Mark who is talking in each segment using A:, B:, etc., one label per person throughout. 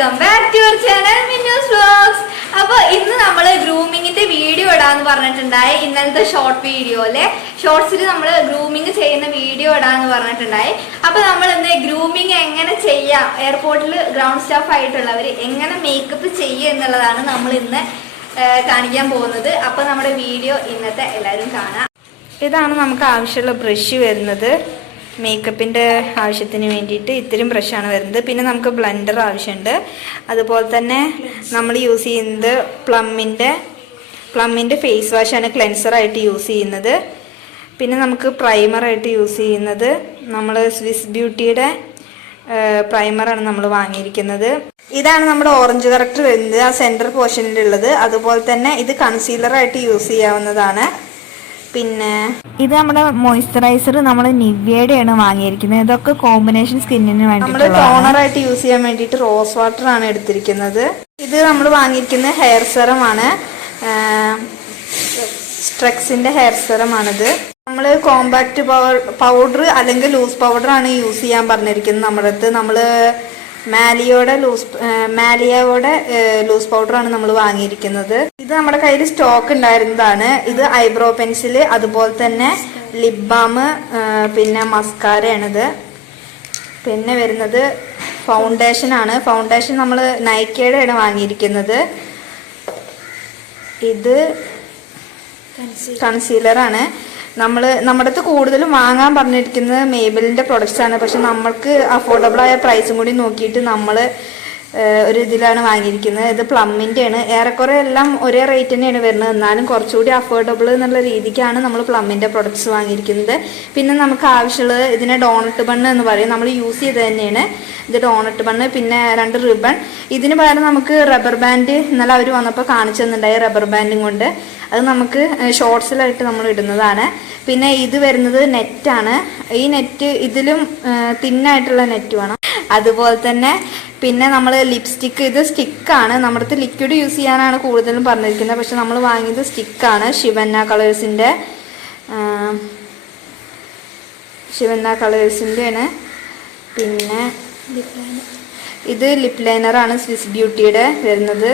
A: Welcome back to your channel Minnu's vlogs അപ്പൊ ഇന്ന് നമ്മൾ ഗ്രൂമിങ്ങിന്റെ വീഡിയോ ഇടാന്ന് പറഞ്ഞിട്ടുണ്ടായി. ഇന്നലത്തെ ഷോർട്ട് വീഡിയോ അല്ലെ ഷോർട്സിൽ നമ്മൾ ഗ്രൂമിങ് ചെയ്യുന്ന വീഡിയോ ഇടാന്ന് പറഞ്ഞിട്ടുണ്ടായി. അപ്പൊ നമ്മൾ ഇന്ന് ഗ്രൂമിങ് എങ്ങനെ ചെയ്യാം? എയർപോർട്ടിൽ ഗ്രൗണ്ട് സ്റ്റാഫ് ആയിട്ടുള്ളവർ എങ്ങനെ മേക്കപ്പ് ചെയ്യുക എന്നുള്ളതാണ് നമ്മൾ ഇന്ന് കാണിക്കാൻ പോകുന്നത്. അപ്പൊ നമ്മുടെ വീഡിയോ ഇന്നത്തെ എല്ലാവരും കാണാം. ഇതാണ് നമുക്ക് ആവശ്യമുള്ള ബ്രഷ് വരുന്നത്. മേക്കപ്പിന്റെ ആവശ്യത്തിന് വേണ്ടിയിട്ട് ഇത്രയും ബ്രഷാണ് വരുന്നത്. പിന്നെ നമുക്ക് ബ്ലെൻഡർ ആവശ്യമുണ്ട്. അതുപോലെ തന്നെ നമ്മൾ യൂസ് ചെയ്യുന്നത് പ്ലമ്മിന്റെ പ്ലമ്മിന്റെ ഫേസ് വാഷാണ് ക്ലെൻസറായിട്ട് യൂസ് ചെയ്യുന്നത്. പിന്നെ നമുക്ക് പ്രൈമറായിട്ട് യൂസ് ചെയ്യുന്നത് നമ്മൾ സ്വിസ് ബ്യൂട്ടിയുടെ പ്രൈമറാണ് നമ്മൾ വാങ്ങിയിരിക്കുന്നത്. ഇതാണ് നമ്മുടെ ഓറഞ്ച് കറക്റ്റ് വരുന്നത്. ആ സെന്റർ പോർഷനിലുള്ളത് അതുപോലെ തന്നെ ഇത് കൺസീലറായിട്ട് യൂസ് ചെയ്യാവുന്നതാണ്. പിന്നെ
B: ഇത് നമ്മുടെ മോയ്സ്ചറൈസർ നമ്മൾ നിവ്യയുടെയാണ് വാങ്ങിയിരിക്കുന്നത്. ഇതൊക്കെ കോമ്പിനേഷൻ സ്കിന്നിന് വേണ്ടി
A: നമ്മൾ
B: ടോണർ
A: ആയിട്ട് യൂസ് ചെയ്യാൻ വേണ്ടിട്ട് റോസ് വാട്ടർ ആണ് എടുത്തിരിക്കുന്നത്. ഇത് നമ്മൾ വാങ്ങിയിരിക്കുന്ന ഹെയർ സെറം ആണ്. സ്ട്രെക്സിന്റെ ഹെയർ സെറം ആണിത്. നമ്മൾ കോമ്പാക്ട് പൗഡർ അല്ലെങ്കിൽ ലൂസ് പൗഡർ ആണ് യൂസ് ചെയ്യാൻ പറഞ്ഞിരിക്കുന്നത് നമ്മുടെ അടുത്ത്. നമ്മൾ മാലിയോടെ ലൂസ് മാലിയോടെ ലൂസ് പൗഡർ ആണ് നമ്മൾ വാങ്ങിയിരിക്കുന്നത്. ഇത് നമ്മുടെ കയ്യിൽ സ്റ്റോക്ക് ഉണ്ടായിരുന്നതാണ്. ഇത് ഐബ്രോ പെൻസിൽ അതുപോലെ തന്നെ ലിപ് ബാം പിന്നെ മസ്കാരയാണിത് പിന്നെ വരുന്നത് ഫൗണ്ടേഷൻ ആണ്. ഫൗണ്ടേഷൻ നമ്മൾ നൈക്കയുടെയാണ് വാങ്ങിയിരിക്കുന്നത്. ഇത് കൺസീലറാണ് നമ്മൾ നമ്മുടെ അടുത്ത് കൂടുതലും വാങ്ങാൻ പറഞ്ഞിരിക്കുന്നത് മേബിളിന്റെ പ്രൊഡക്ട്സ് ആണ്. പക്ഷെ നമ്മൾക്ക് അഫോർഡബിൾ ആയ പ്രൈസും കൂടി നോക്കിയിട്ട് നമ്മൾ ഒരു ഇതിലാണ് വാങ്ങിയിരിക്കുന്നത്. ഇത് പ്ലമ്മിന്റെ ആണ് ഏറെക്കുറെ എല്ലാം ഒരേ റേറ്റ് തന്നെയാണ് വരുന്നത്. എന്നാലും കുറച്ചുകൂടി അഫോർഡബിൾ എന്നുള്ള രീതിക്കാണ് നമ്മൾ പ്ലമ്മിന്റെ പ്രൊഡക്ട്സ് വാങ്ങിയിരിക്കുന്നത്. പിന്നെ നമുക്ക് ആവശ്യമുള്ളത് ഇതിനെ ഡോണട്ട് ബണ്ണ് എന്ന് പറയും. നമ്മൾ യൂസ് ചെയ്ത് തന്നെയാണ്. ഇത് ഡോണട്ട് ബണ്ണ് പിന്നെ രണ്ട് റിബൺ ഇതിന് പകരം നമുക്ക് റബ്ബർ ബാൻഡ് ഇന്നലെ അവർ വന്നപ്പോൾ കാണിച്ചു തന്നിട്ടുണ്ടായി റബ്ബർ ബാൻഡും കൊണ്ട്. അത് നമുക്ക് ഷോർട്സിലായിട്ട് നമ്മൾ ഇടുന്നതാണ്. പിന്നെ ഇത് വരുന്നത് നെറ്റാണ് ഈ നെറ്റ് ഇതിലും തിന്നായിട്ടുള്ള നെറ്റ് വേണം. അതുപോലെ തന്നെ പിന്നെ നമ്മൾ ലിപ്സ്റ്റിക്ക് ഇത് സ്റ്റിക്കാണ് നമ്മുടെ അടുത്ത് ലിക്വിഡ് യൂസ് ചെയ്യാനാണ് കൂടുതലും പറഞ്ഞിരിക്കുന്നത്. പക്ഷെ നമ്മൾ വാങ്ങിയത് സ്റ്റിക്കാണ് ശിവന്ന കളേഴ്സിന്റെ ശിവന്ന കളേഴ്സിന്റെയാണ് പിന്നെ ഇത് ലിപ് ലൈനറാണ് സ്വിസ് ബ്യൂട്ടിയുടെ വരുന്നത്.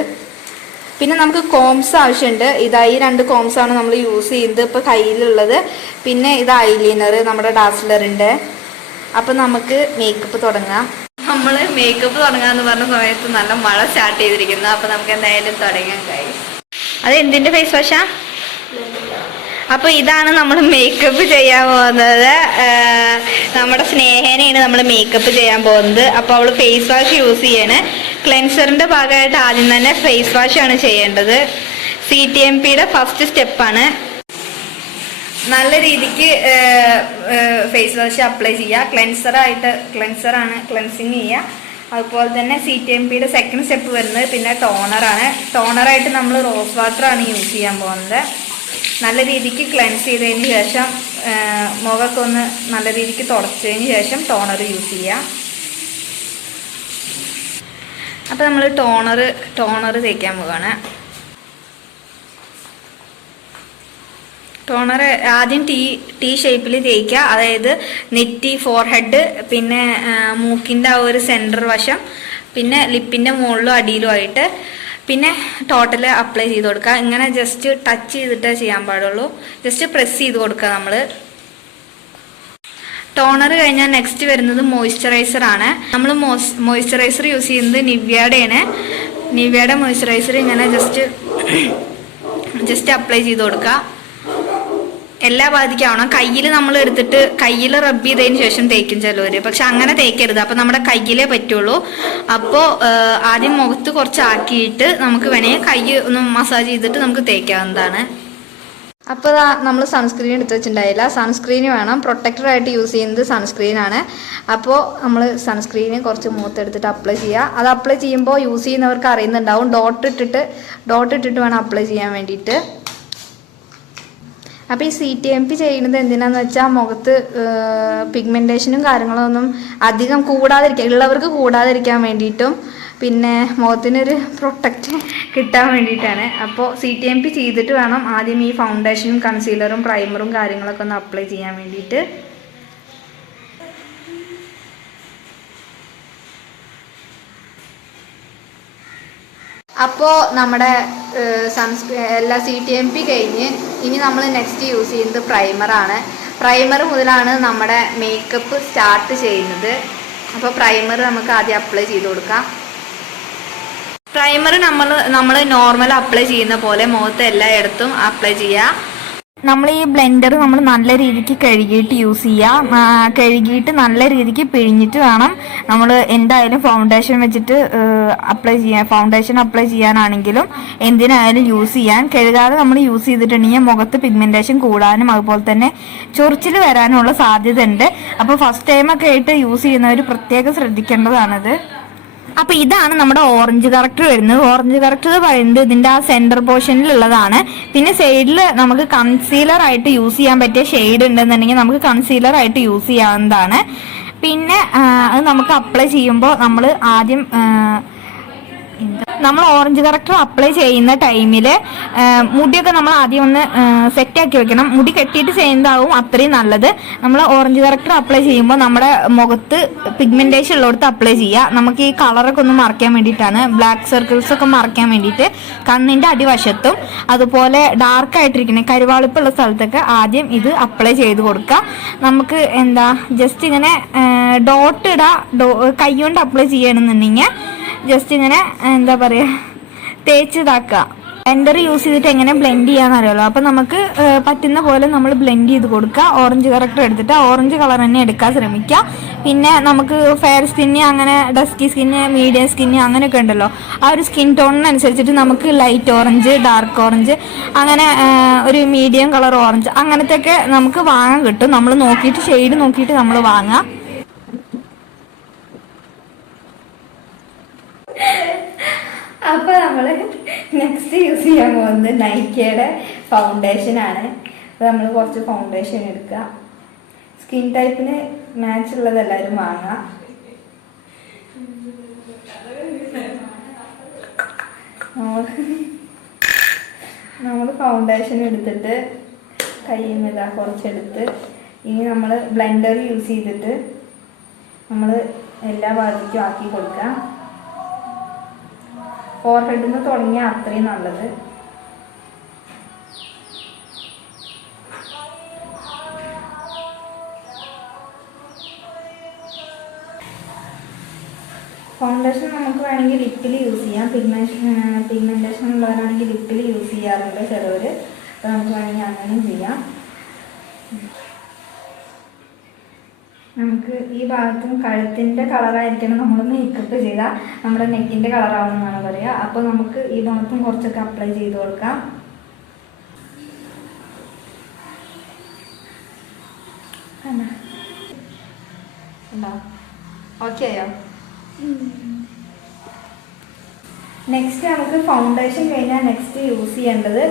A: പിന്നെ നമുക്ക് കോംസ് ആവശ്യമുണ്ട്. ഇതായി രണ്ട് കോംസ് ആണ് നമ്മൾ യൂസ് ചെയ്യുന്നത്. ഇപ്പോൾ കയ്യിലുള്ളത്. പിന്നെ ഇത് ഐലൈനർ നമ്മുടെ ഡാസ്ലറിന്റെ അപ്പം നമുക്ക് മേക്കപ്പ് തുടങ്ങാം. നമ്മൾ മേക്കപ്പ് തുടങ്ങാന്ന് പറഞ്ഞ സമയത്ത് നല്ല മഴ സ്റ്റാർട്ട് ചെയ്തിരിക്കുന്നു. അപ്പം നമുക്ക് എന്തായാലും തുടങ്ങാൻ കഴിയും അത് എന്തിന്റെ ഫേസ് വാഷാ അപ്പൊ ഇതാണ് നമ്മൾ മേക്കപ്പ് ചെയ്യാൻ പോകുന്നത്. നമ്മുടെ സ്നേഹനെയാണ് നമ്മൾ മേക്കപ്പ് ചെയ്യാൻ പോകുന്നത്. അപ്പൊ അവൾ ഫേസ് വാഷ് യൂസ് ചെയ്യാണ്. ക്ലെൻസറിന്റെ ഭാഗമായിട്ട് ആദ്യം തന്നെ ഫേസ് വാഷ് ആണ് ചെയ്യേണ്ടത്. സി ടി എം പിയുടെ ഫസ്റ്റ് സ്റ്റെപ്പാണ് നല്ല രീതിക്ക് ഫേസ് വാഷ് അപ്ലൈ ചെയ്യുക. ക്ലെൻസർ ആണ് ക്ലെൻസിങ് ചെയ്യുക. അതുപോലെ തന്നെ സി ടി എം പിയുടെ സെക്കൻഡ് സ്റ്റെപ്പ് വരുന്നത് പിന്നെ ടോണറാണ് ടോണറായിട്ട് നമ്മൾ റോസ് വാട്ടറാണ് യൂസ് ചെയ്യാൻ പോകുന്നത്. നല്ല രീതിക്ക് ക്ലെൻസ് ചെയ്തതിന് ശേഷം മുഖമൊക്കെ ഒന്ന് നല്ല രീതിക്ക് തുടച്ചതിന് ശേഷം ടോണർ യൂസ് ചെയ്യുക. അപ്പോൾ നമ്മൾ ടോണർ ടോണർ തേക്കാൻ പോവാണ്. ടോണർ ആദ്യം ടീ ടീ ഷേപ്പിൽ തേക്കുക അതായത് നെറ്റി ഫോർഹെഡ് പിന്നെ മൂക്കിന്റെ ആ ഒരു സെന്റർ വശം പിന്നെ ലിപ്പിന്റെ മുകളിലും അടിയിലും ആയിട്ട് പിന്നെ ടോട്ടൽ അപ്ലൈ ചെയ്ത് കൊടുക്കുക ഇങ്ങനെ ജസ്റ്റ് ടച്ച് ചെയ്തിട്ടേ ചെയ്യാൻ പാടുള്ളൂ. ജസ്റ്റ് പ്രസ് ചെയ്ത് കൊടുക്കുക നമ്മൾ ടോണർ കഴിഞ്ഞാൽ നെക്സ്റ്റ് വരുന്നത് മോയ്സ്ചറൈസർ ആണ്. നമ്മൾ മോയ്സ്ചറൈസർ യൂസ് ചെയ്യുന്നത് നിവ്യയുടെയാണ്. നിവ്യയുടെ മോയ്സ്ചറൈസർ ഇങ്ങനെ ജസ്റ്റ് ജസ്റ്റ് അപ്ലൈ ചെയ്ത് കൊടുക്കുക എല്ലാ ഭാഗത്തേക്കാവണം കയ്യിൽ നമ്മൾ എടുത്തിട്ട് കയ്യിൽ റബ്ബ് ചെയ്തതിന് ശേഷം തേക്കും ചിലവര്. പക്ഷെ അങ്ങനെ തേക്കരുത്. അപ്പൊ നമ്മുടെ കയ്യിലേ പറ്റുള്ളൂ. അപ്പോൾ ആദ്യം മുഖത്ത് കുറച്ചാക്കിയിട്ട് നമുക്ക് വേണമെങ്കിൽ കൈ ഒന്ന് മസാജ് ചെയ്തിട്ട് നമുക്ക് തേക്കാവുന്നതാണ്. അപ്പോൾ നമ്മൾ സൺസ്ക്രീൻ എടുത്ത് വെച്ചിട്ടുണ്ടായില്ല. സൺസ്ക്രീൻ വേണം. പ്രൊട്ടക്ടറായിട്ട് യൂസ് ചെയ്യുന്നത് സൺസ്ക്രീനാണ് അപ്പോൾ നമ്മൾ സൺസ്ക്രീന് കുറച്ച് മുഖത്ത് എടുത്തിട്ട് അപ്ലൈ ചെയ്യുക അത് അപ്ലൈ ചെയ്യുമ്പോൾ യൂസ് ചെയ്യുന്നവർക്ക് അറിയുന്നുണ്ടാവും. ഡോട്ട് ഇട്ടിട്ട് ഡോട്ട് ഇട്ടിട്ട് വേണം അപ്ലൈ ചെയ്യാൻ വേണ്ടിയിട്ട്. അപ്പോൾ ഈ സി ടി എം പി ചെയ്യുന്നത് എന്തിനാന്ന് വെച്ചാൽ മുഖത്ത് പിഗ്മെന്റേഷനും കാര്യങ്ങളൊന്നും അധികം കൂടാതിരിക്കാൻ ഉള്ളവർക്ക് കൂടാതിരിക്കാൻ വേണ്ടിയിട്ടും പിന്നെ മുഖത്തിനൊരു പ്രൊട്ടക്റ്റ് കിട്ടാൻ വേണ്ടിയിട്ടാണ്. അപ്പോൾ സി ടി എം പി ചെയ്തിട്ട് വേണം ആദ്യം ഈ ഫൗണ്ടേഷനും കൺസീലറും പ്രൈമറും കാര്യങ്ങളൊക്കെ ഒന്ന് അപ്ലൈ ചെയ്യാൻ വേണ്ടിയിട്ട്. അപ്പോൾ നമ്മുടെ എല്ലാ സി ടി എം പി കഴിഞ്ഞ് ഇനി നമ്മൾ നെക്സ്റ്റ് യൂസ് ചെയ്യുന്നത് പ്രൈമറാണ് പ്രൈമർ മുതലാണ് നമ്മുടെ മേക്കപ്പ് സ്റ്റാർട്ട് ചെയ്യുന്നത്. അപ്പോൾ പ്രൈമർ നമുക്ക് ആദ്യം അപ്ലൈ ചെയ്ത് കൊടുക്കാം. പ്രൈമർ നമ്മൾ നമ്മൾ നോർമൽ അപ്ലൈ ചെയ്യുന്ന പോലെ മുഖത്ത് എല്ലായിടത്തും അപ്ലൈ ചെയ്യുക
B: നമ്മൾ ഈ ബ്ലെൻഡർ നമ്മൾ നല്ല രീതിക്ക് കഴുകിയിട്ട് യൂസ് ചെയ്യാം. കഴുകിയിട്ട് നല്ല രീതിക്ക് പിഴിഞ്ഞിട്ട് വേണം നമ്മൾ എന്തായാലും ഫൗണ്ടേഷൻ വെച്ചിട്ട് അപ്ലൈ ചെയ്യാൻ ഫൗണ്ടേഷൻ അപ്ലൈ ചെയ്യാനാണെങ്കിലും എന്തിനായാലും യൂസ് ചെയ്യാൻ. കഴുകാതെ നമ്മൾ യൂസ് ചെയ്തിട്ടുണ്ടെങ്കിൽ മുഖത്ത് പിഗ്മെന്റേഷൻ കൂടാനും അതുപോലെ തന്നെ ചൊറിച്ചിൽ വരാനുമുള്ള സാധ്യത ഉണ്ട് അപ്പോൾ ഫസ്റ്റ് ടൈമൊക്കെ ആയിട്ട് യൂസ് ചെയ്യുന്നവർ പ്രത്യേകം ശ്രദ്ധിക്കേണ്ടതാണിത്. അപ്പൊ ഇതാണ് നമ്മുടെ ഓറഞ്ച് കറക്റ്റർ വരുന്നത്. ഓറഞ്ച് കറക്റ്റർ പറയുന്നത് ഇതിന്റെ ആ സെന്റർ പോർഷനിൽ ഉള്ളതാണ്. പിന്നെ സൈഡിൽ നമുക്ക് കൺസീലർ ആയിട്ട് യൂസ് ചെയ്യാൻ പറ്റിയ ഷെയ്ഡ് ഉണ്ടെന്നുണ്ടെങ്കിൽ നമുക്ക് കൺസീലർ ആയിട്ട് യൂസ് ചെയ്യാവുന്നതാണ്. പിന്നെ അത് നമുക്ക് അപ്ലൈ ചെയ്യുമ്പോൾ നമ്മൾ ആദ്യം നമ്മൾ ഓറഞ്ച് കറക്ടർ അപ്ലൈ ചെയ്യുന്ന ടൈമിൽ മുടിയൊക്കെ നമ്മൾ ആദ്യം ഒന്ന് സെറ്റ് ആക്കി വെക്കണം. മുടി കെട്ടിയിട്ട് ചെയ്യുന്നതാവും അത്രയും നല്ലത്. നമ്മൾ ഓറഞ്ച് കറക്ടർ അപ്ലൈ ചെയ്യുമ്പോൾ നമ്മുടെ മുഖത്ത് പിഗ്മെന്റേഷൻ ഉള്ളിടത്ത് അപ്ലൈ ചെയ്യുക. നമുക്ക് ഈ കളറൊക്കെ ഒന്ന് മറയ്ക്കാൻ വേണ്ടിയിട്ടാണ്. ബ്ലാക്ക് സർക്കിൾസ് ഒക്കെ മറയ്ക്കാൻ വേണ്ടിയിട്ട് കണ്ണിന്റെ അടിവശത്തും അതുപോലെ ഡാർക്ക് ആയിട്ടിരിക്കുന്ന കരുവാളിപ്പുള്ള സ്ഥലത്തൊക്കെ ആദ്യം ഇത് അപ്ലൈ ചെയ്ത് കൊടുക്കുക. നമുക്ക് എന്താ ജസ്റ്റ് ഇങ്ങനെ ഡോട്ട് ഇടാ ഡോ കൈ കൊണ്ട് അപ്ലൈ ചെയ്യണമെന്നുണ്ടെങ്കിൽ ജസ്റ്റ് ഇങ്ങനെ എന്താ പറയുക തേച്ച് ഇതാക്കുക ബ്ലെൻഡർ യൂസ് ചെയ്തിട്ട് എങ്ങനെ ബ്ലെൻഡ് ചെയ്യാന്ന് അറിയാലോ അപ്പൊ നമുക്ക് പറ്റുന്ന പോലെ നമ്മൾ ബ്ലെൻഡ് ചെയ്ത് കൊടുക്കുക. ഓറഞ്ച് കറക്റ്റ് എടുത്തിട്ട് ഓറഞ്ച് കളർ തന്നെ എടുക്കാൻ ശ്രമിക്കുക. പിന്നെ നമുക്ക് ഫെയർ സ്കിന്ന് അങ്ങനെ ഡസ്കി സ്കിന്ന് മീഡിയം സ്കിന്ന് അങ്ങനെയൊക്കെ ഉണ്ടല്ലോ. ആ ഒരു സ്കിൻ ടോണിനനുസരിച്ചിട്ട് നമുക്ക് ലൈറ്റ് ഓറഞ്ച് ഡാർക്ക് ഓറഞ്ച് അങ്ങനെ ഒരു മീഡിയം കളർ ഓറഞ്ച് അങ്ങനത്തെ ഒക്കെ നമുക്ക് വാങ്ങാൻ കിട്ടും. നമ്മൾ നോക്കിയിട്ട് ഷെയ്ഡ് നോക്കിയിട്ട് നമ്മൾ വാങ്ങാം
A: അപ്പൊ നമ്മൾ നെക്സ്റ്റ് യൂസ് ചെയ്യാൻ പോകുന്നത് നൈക്കയുടെ ഫൗണ്ടേഷൻ ആണ്. അപ്പൊ നമ്മൾ കുറച്ച് ഫൗണ്ടേഷൻ എടുക്കുക. സ്കിൻ ടൈപ്പിന് മാച്ച് ഉള്ളത് എല്ലാവരും വാങ്ങാം നമ്മൾ ഫൗണ്ടേഷൻ എടുത്തിട്ട് കയ്യിൽ ഇതാ കുറച്ചെടുത്ത്. ഇനി നമ്മൾ ബ്ലെൻഡർ യൂസ് ചെയ്തിട്ട് നമ്മൾ എല്ലാ ഭാഗത്തേക്കും ആക്കി കൊടുക്കാം ഫോർഹെഡിൽ നിന്ന് തുടങ്ങിയാൽ അത്രയും നല്ലത്. ഫൗണ്ടേഷൻ നമുക്ക് വേണമെങ്കിൽ ലിപ്പിൽ യൂസ് ചെയ്യാം. പിഗ്മെൻഷൻ പിഗ്മെന്റേഷൻ ഉള്ളവരാണെങ്കിൽ ലിപ്പിൽ യൂസ് ചെയ്യാറുണ്ട് ചിലവർ അപ്പോൾ നമുക്ക് വേണമെങ്കിൽ അങ്ങനെയും ചെയ്യാം. നമുക്ക് ഈ ഭാഗത്തും കഴുത്തിന്റെ കളറായിരിക്കണം നമ്മൾ മേക്കപ്പ് ചെയ്താൽ നമ്മുടെ നെക്കിന്റെ കളറാവുമെന്നാണ് പറയുക അപ്പോൾ നമുക്ക് ഈ ഭാഗത്തും കുറച്ചൊക്കെ അപ്ലൈ ചെയ്ത് കൊടുക്കാം. ഓക്കെ ആയോ? നെക്സ്റ്റ് നമുക്ക് ഫൗണ്ടേഷൻ കഴിഞ്ഞാൽ നെക്സ്റ്റ് യൂസ് ചെയ്യേണ്ടത്.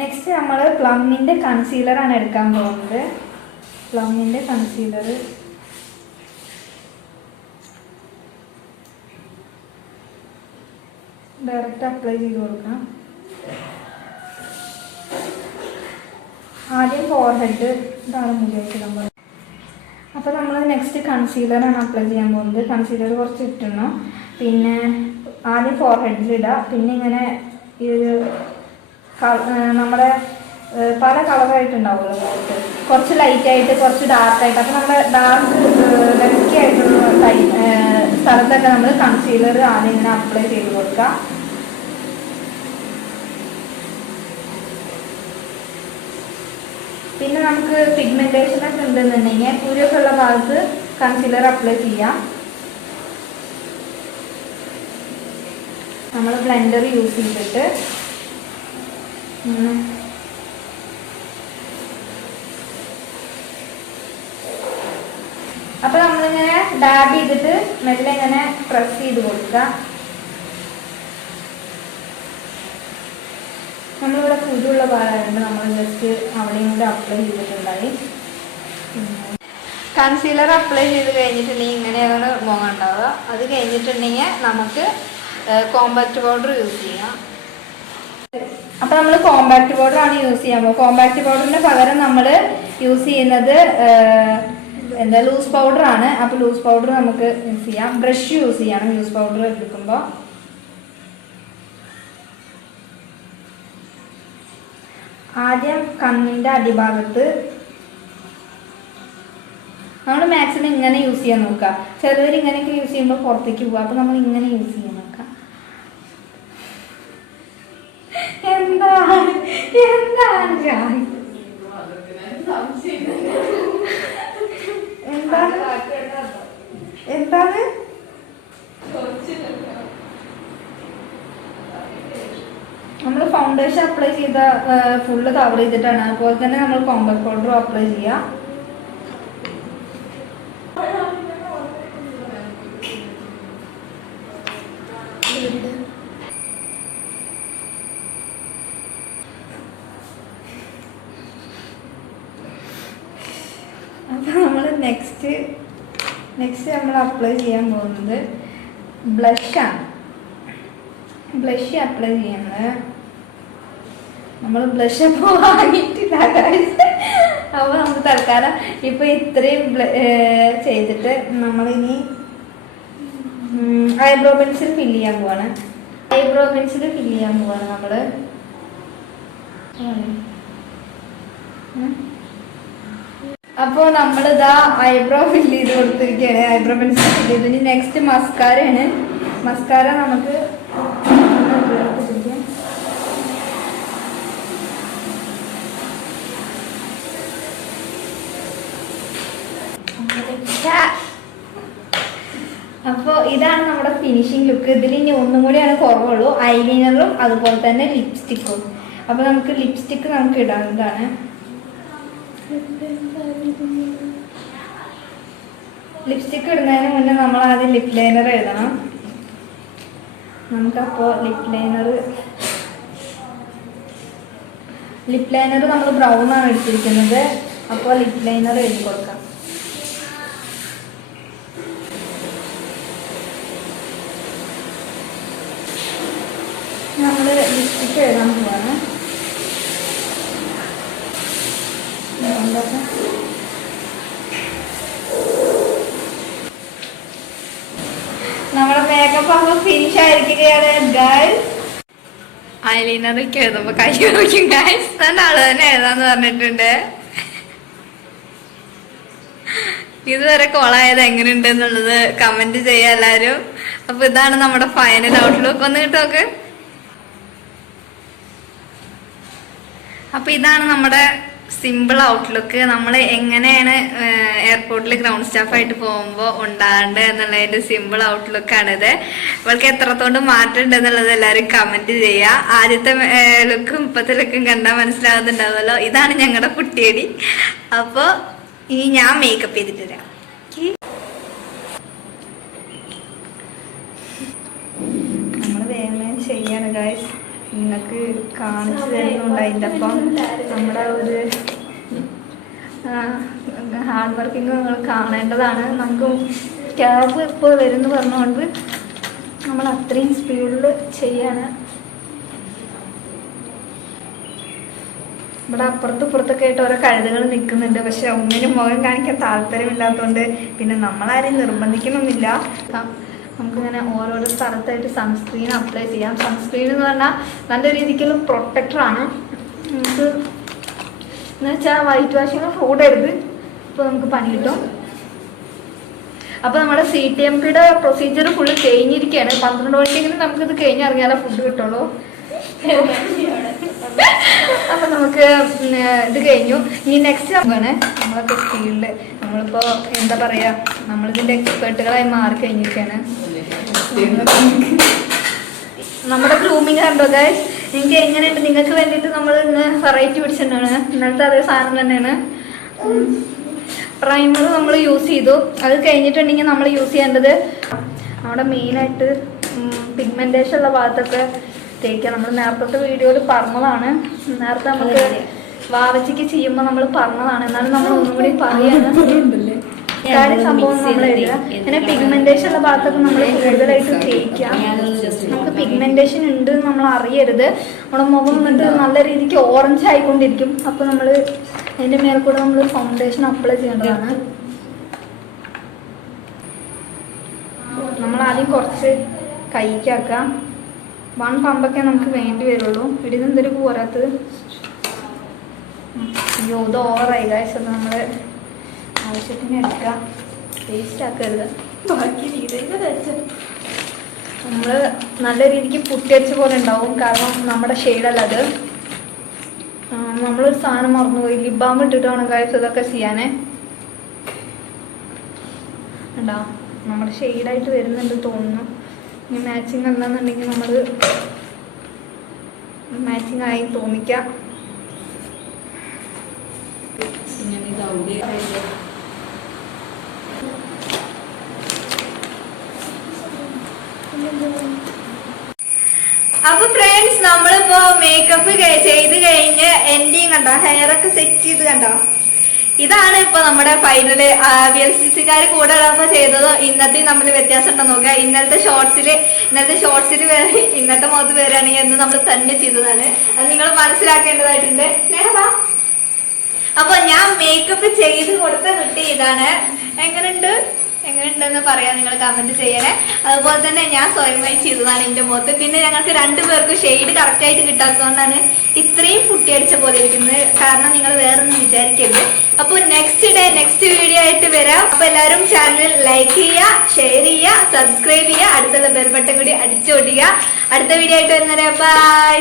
A: നെക്സ്റ്റ് നമ്മൾ പ്ലമ്മിന്റെ കൺസീലറാണ് എടുക്കാൻ പോകുന്നത്. പ്ലമ്മിന്റെ കൺസീലർ ഡയറക്റ്റ് അപ്ലൈ ചെയ്ത് കൊടുക്കാം ആദ്യം ഫോർ ഹെഡ് ഇതാണ് മുകളിലേക്ക് നമ്മൾ അപ്പോൾ നമ്മൾ നെക്സ്റ്റ് കൺസീലറാണ് അപ്ലൈ ചെയ്യാൻ പോകുന്നത്. കൺസീലർ കുറച്ച് ഇട്ടണം. പിന്നെ ആദ്യം ഫോർ ഹെഡിലിടുക പിന്നെ ഇങ്ങനെ ഈ നമ്മുടെ പല കളറായിട്ടുണ്ടാവുമല്ലോ മുഖത്ത് കുറച്ച് ലൈറ്റ് ആയിട്ട് കുറച്ച് ഡാർക്ക് ആയിട്ട്. അപ്പോൾ നമ്മുടെ ഡാർക്ക് ലക്കി ആയിട്ടുള്ള സ്ഥലത്തൊക്കെ നമ്മൾ കൺസീലർ ആദ്യം ഇങ്ങനെ അപ്ലൈ ചെയ്ത് കൊടുക്കുക പിന്നെ നമുക്ക് പിഗ്മെന്റേഷൻ ഒക്കെ ഉണ്ടെന്നുണ്ടെങ്കിൽ കുരുവൊക്കെ ഉള്ള ഭാഗത്ത് കൺസീലർ അപ്ലൈ ചെയ്യാം. നമ്മൾ ബ്ലെൻഡർ യൂസ് ചെയ്തിട്ട്. അപ്പോൾ അപ്പൊ നമ്മളിങ്ങനെ ഡാബ് ചെയ്തിട്ട് മെല്ലെ ഇങ്ങനെ പ്രസ് ചെയ്ത് കൊടുക്കുക. നമ്മളിവിടെ കുരുള്ള പാലായതുകൊണ്ട് നമ്മൾ ജസ്റ്റ് അവിടെയും കൂടെ അപ്ലൈ ചെയ്തിട്ടുണ്ടായി. കൺസീലർ അപ്ലൈ ചെയ്ത് കഴിഞ്ഞിട്ടുണ്ടെങ്കിൽ ഇങ്ങനെയാണ് മുഖം ഉണ്ടാവുക അത് കഴിഞ്ഞിട്ടുണ്ടെങ്കിൽ നമുക്ക് കോമ്പാക്ട് പൗഡർ യൂസ് ചെയ്യാം. അപ്പോൾ നമ്മൾ കോമ്പാക്ട് പൗഡർ ആണ് യൂസ് ചെയ്യാൻ പോകുക കോമ്പാക്ട് പൗഡറിന് പകരം നമ്മൾ യൂസ് ചെയ്യുന്നത് എന്താ ലൂസ് പൗഡർ ആണ്. അപ്പോൾ ലൂസ് പൗഡർ നമുക്ക് യൂസ് ചെയ്യാം. ബ്രഷ് യൂസ് ചെയ്യണം ലൂസ് പൗഡർ എടുക്കുമ്പോൾ ആദ്യം കണ്ണിന്റെ അടിഭാഗത്ത് നമ്മൾ മാക്സിമം ഇങ്ങനെ യൂസ് ചെയ്യാൻ നോക്കുക. ചിലവർ ഇങ്ങനെയൊക്കെ യൂസ് ചെയ്യുമ്പോൾ പുറത്തേക്ക് പോകുക അപ്പോൾ നമ്മൾ ഇങ്ങനെ യൂസ് ചെയ്യാൻ നോക്കുക. എന്താണ് ഞാൻ? എന്താണ് എന്താണ് നമ്മൾ ഫൗണ്ടേഷൻ അപ്ലൈ ചെയ്ത ഫുള്ള് കവർ ചെയ്തിട്ടാണ്. അതുപോലെ തന്നെ നമ്മൾ കോമ്പാക്ട് പൗഡറും അപ്ലൈ ചെയ്യാം. അപ്പോൾ നമ്മൾ നെക്സ്റ്റ് നെക്സ്റ്റ് നമ്മൾ അപ്ലൈ ചെയ്യാൻ പോകുന്നത് ബ്ലഷാണ് ബ്ലഷ് അപ്ലൈ ചെയ്യുന്നത്. നമ്മൾ ബ്ലഷ് അപ്പോൾ വാങ്ങിയിട്ടില്ല അപ്പോൾ നമുക്ക് തൽക്കാലം ഇപ്പോൾ ഇത്രയും ചെയ്തിട്ട് നമ്മളിനി ഐബ്രോ പെൻസിൽ ഫില്ല് ചെയ്യാൻ പോവാണ്. ഐബ്രോ പെൻസിൽ ഫില്ല് ചെയ്യാൻ പോവാണ് നമ്മൾ അപ്പോൾ നമ്മളിതാ ഐബ്രോ ഫില്ല് ചെയ്ത് കൊടുത്തിരിക്കുകയാണ്. ഐബ്രോ പെൻസിൽ ഫില്ല് ചെയ്തു. ഇനി നെക്സ്റ്റ് മസ്കാരയാണ് മസ്കാര നമുക്ക് എടുത്തിരിക്കാം. അപ്പോൾ ഫിനിഷിംഗ് ലുക്ക് ഇതിൽ ഇനി ഒന്നും കൂടിയാണ് കുറവുള്ളൂ. ഐലൈനറും അതുപോലെ തന്നെ ലിപ്സ്റ്റിക്കും അപ്പോൾ നമുക്ക് ലിപ്സ്റ്റിക്ക് നമുക്ക് ഇടാവുന്നതാണ് ലിപ്സ്റ്റിക്ക് ഇടുന്നതിന് മുന്നേ നമ്മൾ ആദ്യം ലിപ് ലൈനർ എഴുതണം. നമുക്കപ്പോൾ ലിപ് ലൈനർ ലിപ് ലൈനർ നമ്മൾ ബ്രൗൺ ആണ് എടുത്തിരിക്കുന്നത്. അപ്പോൾ ലിപ് ലൈനർ എഴുതി കൊടുക്കാം നമ്മൾ ലിപ്സ്റ്റിക്ക് എഴുതാൻ പോവാണ്. നമ്മുടെ മേക്കപ്പ് ആകുമ്പോൾ ഫിനിഷ് ആയിരിക്കുകയാണ് ഗൈസ് ഐലൈനറൊക്കെ എഴുതുമ്പോ കൈ നോക്കും ഗൈസ് നല്ല ആൾ തന്നെ എഴുതാന്ന് പറഞ്ഞിട്ടുണ്ട്. ഇതുവരെ കോളായത് എങ്ങനെയുണ്ട് എന്നുള്ളത് കമന്റ് ചെയ്യാം എല്ലാരും. അപ്പൊ ഇതാണ് നമ്മുടെ ഫൈനൽ ഔട്ട്ലുക്ക് ഒന്ന് കിട്ടോക്ക് അപ്പൊ ഇതാണ് നമ്മുടെ സിമ്പിൾ ഔട്ട്ലുക്ക് നമ്മൾ എങ്ങനെയാണ് എയർപോർട്ടിൽ ഗ്രൗണ്ട് സ്റ്റാഫായിട്ട് പോകുമ്പോൾ ഉണ്ടാകേണ്ടത് എന്നുള്ളതിന്റെ സിമ്പിൾ ഔട്ട്ലുക്കാണിത് ഇവൾക്ക് എത്രത്തോണ്ട് മാറ്റം ഉണ്ട് എന്നുള്ളത് എല്ലാവരും കമന്റ് ചെയ്യുക ആദ്യത്തെ ലുക്കും ഇപ്പത്തെ ലുക്കും കണ്ടാൽ മനസ്സിലാകുന്നുണ്ടാവുമല്ലോ. ഇതാണ് ഞങ്ങളുടെ കുട്ടിയടി. അപ്പോൾ ഇനി ഞാൻ മേക്കപ്പ് ചെയ്തിട്ട് തരാം? നമ്മൾ വേഗം ചെയ്യാണ് ഗായ്സ് നിങ്ങൾക്ക് കാണിച്ചു തരുന്നുണ്ട് അതിന്റെ ഒപ്പം നമ്മുടെ ഒരു ഹാർഡ് വർക്കിംഗ് നിങ്ങൾ കാണേണ്ടതാണ്. നമുക്ക് ക്യാബ് ഇപ്പോൾ വരുമെന്ന് പറഞ്ഞുകൊണ്ട് നമ്മൾ അത്രയും സ്പീഡിൽ ചെയ്യാണ്. ഇവിടെ അപ്പുറത്തും ഇപ്പുറത്തൊക്കെ ആയിട്ട് ഓരോ കഴുതുകൾ നിൽക്കുന്നുണ്ട്. പക്ഷെ ഒന്നിനും മുഖം കാണിക്കാൻ താല്പര്യമില്ലാത്തതുകൊണ്ട് പിന്നെ നമ്മളാരെയും നിർബന്ധിക്കണമെന്നില്ല. നമുക്കിങ്ങനെ ഓരോരോ സ്ഥലത്തായിട്ട് സൺസ്ക്രീൻ അപ്ലൈ ചെയ്യാം. സൺസ്ക്രീൻ എന്ന് പറഞ്ഞാൽ നല്ല രീതിക്കുള്ള പ്രൊട്ടക്ടറാണ് നമുക്ക് എന്ന് വെച്ചാൽ വൈറ്റ് വാഷിങ് കൂടരുത് ഇപ്പോൾ നമുക്ക് പണി കിട്ടും. അപ്പോൾ നമ്മുടെ സി ടി എം പിയുടെ പ്രൊസീജിയർ ഫുള്ള് കഴിഞ്ഞിരിക്കുകയാണ് പന്ത്രണ്ട് മണിക്കെങ്കിലും നമുക്കിത് കഴിഞ്ഞിറങ്ങിയാലേ ഫുഡ് കിട്ടുള്ളൂ. അപ്പൊ നമുക്ക് ഇത് കഴിഞ്ഞു. ഇനി നെക്സ്റ്റ് ആണ്. നമ്മളൊക്കെ സ്കില്ല് നമ്മളിപ്പോ എന്താ പറയാ നമ്മളിതിന്റെ എക്സ്പേർട്ടുകളായി മാറി കഴിഞ്ഞിരിക്കാണ് നമ്മുടെ ഗ്രൂമിങ് കണ്ടോ ഗൈസ് നിങ്ങക്ക് എങ്ങനെയുണ്ട്? നിങ്ങൾക്ക് വേണ്ടിയിട്ട് നമ്മൾ ഇന്ന് വെറൈറ്റി പിടിച്ചിട്ടുണ്ടാണ് ഇന്നലത്തെ അതേ സാധനം തന്നെയാണ്. പ്രൈമർ നമ്മൾ യൂസ് ചെയ്തു. അത് കഴിഞ്ഞിട്ടുണ്ടെങ്കിൽ നമ്മൾ യൂസ് ചെയ്യേണ്ടത് നമ്മുടെ മെയിനായിട്ട് പിഗ്മെന്റേഷൻ ഉള്ള ഭാഗത്തൊക്കെ തേക്കുക. നമ്മൾ നേരത്തെ വീഡിയോയിൽ പറഞ്ഞതാണ്. നേരത്തെ നമുക്ക് വാവച്ചിക്ക് ചെയ്യുമ്പോൾ നമ്മൾ പറഞ്ഞതാണ്. എന്നാലും നമ്മൾ ഒന്നും കൂടി പറയാണ്. കാര്യം സംഭവം നമ്മൾ പിന്നെ പിഗ്മെന്റേഷൻ ഉള്ള ഭാഗത്തൊക്കെ നമ്മൾ കൂടുതലായിട്ട് തേക്കാം. നമുക്ക് പിഗ്മെന്റേഷൻ ഉണ്ട് എന്ന് നമ്മൾ അറിയരുത്. നമ്മുടെ മുഖം എന്നിട്ട് നല്ല രീതിക്ക് ഓറഞ്ച് ആയിക്കൊണ്ടിരിക്കും. അപ്പോൾ നമ്മൾ അതിന്റെ മേലെ കൂടെ നമ്മൾ ഫൗണ്ടേഷൻ അപ്ലൈ ചെയ്യേണ്ടതാണ്. നമ്മൾ ആദ്യം കുറച്ച് കൈക്കാക്കാം വൺ പമ്പൊക്കെ നമുക്ക് വേണ്ടി വരുള്ളൂ. ഇടിത് എന്തൊരു പോരാത്തത് അയ്യോ ഇത് ഓവറായി അത് നമ്മൾ ആവശ്യത്തിന് എടുക്കാം. വേസ്റ്റ് ആക്കരുത്. ബാക്കി രീതിയിൽ നമ്മൾ നല്ല രീതിക്ക് പുട്ടിയടിച്ച പോലെ ഉണ്ടാവും. കാരണം നമ്മുടെ ഷെയ്ഡല്ല അത്. നമ്മളൊരു സാധനം മറന്നുപോയി. ലിബാം ഇട്ടിട്ട് വേണം ഗൈസ് ഇതൊക്കെ ചെയ്യാനേ. ഉണ്ടോ നമ്മുടെ ഷെയ്ഡായിട്ട് വരുന്നുണ്ട് തോന്നുന്നു. ഇനി മാച്ചിങ് അല്ലാന്നുണ്ടെങ്കിൽ നമ്മൾ മാച്ചിങ് ആയി തോന്നിക്കാം. അപ്പൊ ഫ്രണ്ട്സ് നമ്മളിപ്പോ മേക്കപ്പ് ചെയ്ത് കഴിഞ്ഞ് എൻഡിങ് കണ്ടോ? ഹെയർ ഒക്കെ സെറ്റ് ചെയ്ത് കണ്ടോ? ഇതാണ് ഇപ്പൊ നമ്മുടെ ഫൈനൽ വി എൽ സി സിക്കാർ കൂടെ ഉള്ളപ്പോ ചെയ്തത്. ഇന്നത്തെ നമ്മൾ വ്യത്യാസം ഉണ്ടോ നോക്കുക. ഇന്നത്തെ ഷോർട്സിൽ ഇന്നത്തെ ഷോർട്സിൽ ഇന്നത്തെ മുഖത്ത് വരികയാണെങ്കിൽ എന്ന് നമ്മൾ തന്നെ ചെയ്തതാണ്. അത് നിങ്ങൾ മനസ്സിലാക്കേണ്ടതായിട്ടുണ്ട്. സ്നേഹ അപ്പൊ ഞാൻ മേക്കപ്പ് ചെയ്ത് കൊടുത്ത കുട്ടി ഇതാണ്. എങ്ങനെയുണ്ട് എങ്ങനെയുണ്ടെന്ന് പറയാം നിങ്ങൾ കമന്റ് ചെയ്യണേ. അതുപോലെ തന്നെ ഞാൻ സ്വയമായി ചെയ്തതാണ് എന്റെ മുഖത്ത്. പിന്നെ ഞങ്ങൾക്ക് രണ്ടുപേർക്കും ഷെയ്ഡ് കറക്റ്റ് ആയിട്ട് കിട്ടാത്തതുകൊണ്ടാണ് ഇത്രയും കുട്ടിയടിച്ച പോലെ ഇരിക്കുന്നത്. കാരണം നിങ്ങൾ വേറെ ഒന്നും വിചാരിക്കരുത്. അപ്പൊ നെക്സ്റ്റ് ഡേ നെക്സ്റ്റ് വീഡിയോ ആയിട്ട് വരാം. അപ്പൊ എല്ലാവരും ചാനൽ ലൈക്ക് ചെയ്യുക ഷെയർ ചെയ്യുക സബ്സ്ക്രൈബ് ചെയ്യുക. അടുത്തുള്ള ബെൽബട്ടൻ കൂടി അടിച്ചോടിക്കുക. അടുത്ത വീഡിയോ ആയിട്ട് വരുന്നവരെ ബൈ